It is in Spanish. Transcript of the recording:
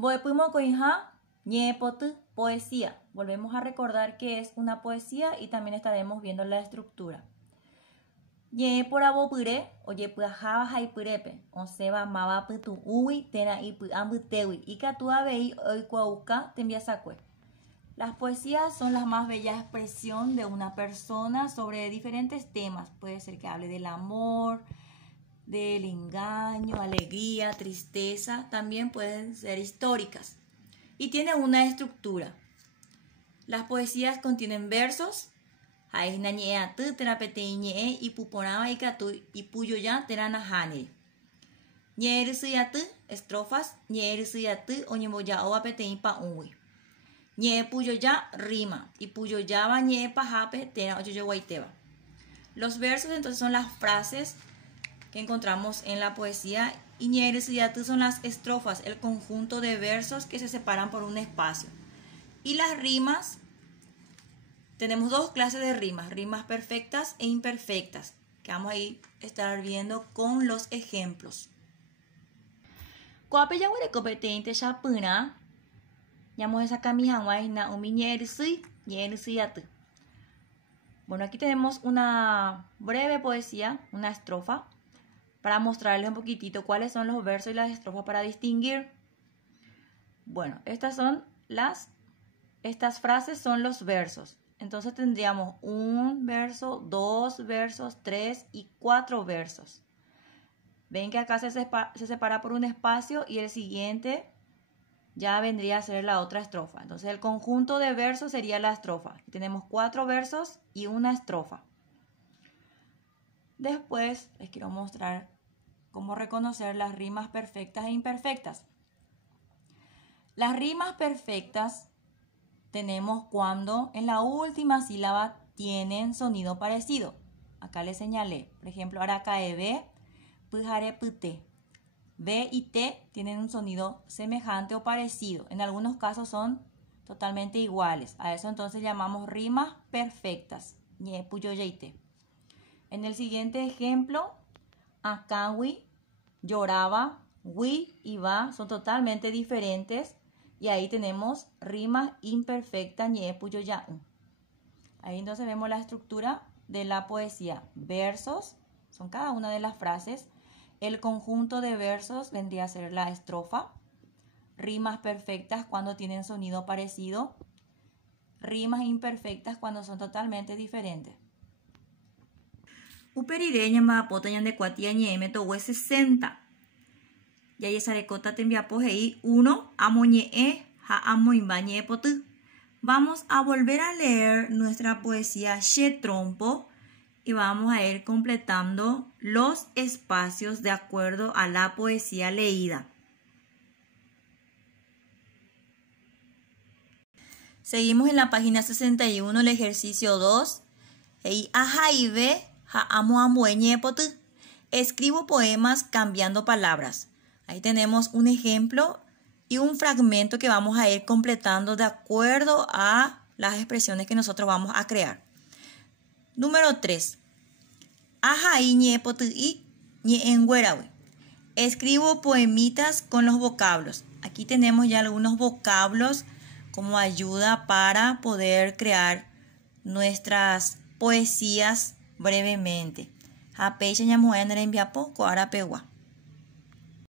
Voepimo coija, ñepotu, poesía. Volvemos a recordar que es una poesía y también estaremos viendo la estructura. Ñe por abopure, oye puajaba jaipurepe, onseba maba putu uwi, tena y ambutewi, y catuabei oikuauka tembiasacue. Las poesías son la más bella expresión de una persona sobre diferentes temas. Puede ser que hable del amor, del engaño, alegría, tristeza. También pueden ser históricas. Y tiene una estructura. Las poesías contienen versos. Aisnañeatu terapeteiñe y puponaba y catu y puyoya teranajane. Ñerisuyatu estrofas, ñerisuyatu oñemoya o apetein pa unwi. Ñe puyoya rima y puyoya bañe pajape tera oyoyo guaiteba. Los versos entonces son las frases que encontramos en la poesía y ñerisuyatu son las estrofas, el conjunto de versos que se separan por un espacio. Y las rimas, tenemos dos clases de rimas perfectas e imperfectas, que vamos a estar viendo con los ejemplos. Bueno, aquí tenemos una breve poesía, una estrofa, para mostrarles un poquitito cuáles son los versos y las estrofas para distinguir. Bueno, estas frases son los versos. Entonces tendríamos un verso, dos versos, 3 y 4 versos. Ven que acá se separa por un espacio y el siguiente ya vendría a ser la otra estrofa. Entonces el conjunto de versos sería la estrofa. Tenemos 4 versos y una estrofa. Después les quiero mostrar cómo reconocer las rimas perfectas e imperfectas. Las rimas perfectas tenemos cuando en la última sílaba tienen sonido parecido. Acá les señalé, por ejemplo, aracaebe, pujare, pute. B y T tienen un sonido semejante o parecido. En algunos casos son totalmente iguales. A eso entonces llamamos rimas perfectas. Ñe, puyo, yeite. En el siguiente ejemplo, acawi, lloraba, wi y va son totalmente diferentes. Y ahí tenemos rimas imperfectas, ñe, puyo, ya. Ahí entonces vemos la estructura de la poesía. Versos, son cada una de las frases. El conjunto de versos vendría a ser la estrofa. Rimas perfectas cuando tienen sonido parecido. Rimas imperfectas cuando son totalmente diferentes. Uperire ñama pota ñande cuatia ñeme towe 60. Y ahí esa recota te envía ahí 1 amoñe ha amoimbañe potu. Vamos a volver a leer nuestra poesía Che Trompo y vamos a ir completando los espacios de acuerdo a la poesía leída. Seguimos en la página 61, el ejercicio 2. Escribo poemas cambiando palabras. Ahí tenemos un ejemplo y un fragmento que vamos a ir completando de acuerdo a las expresiones que nosotros vamos a crear. Número 3. Escribo poemitas con los vocablos. Aquí tenemos ya algunos vocablos como ayuda para poder crear nuestras poesías brevemente.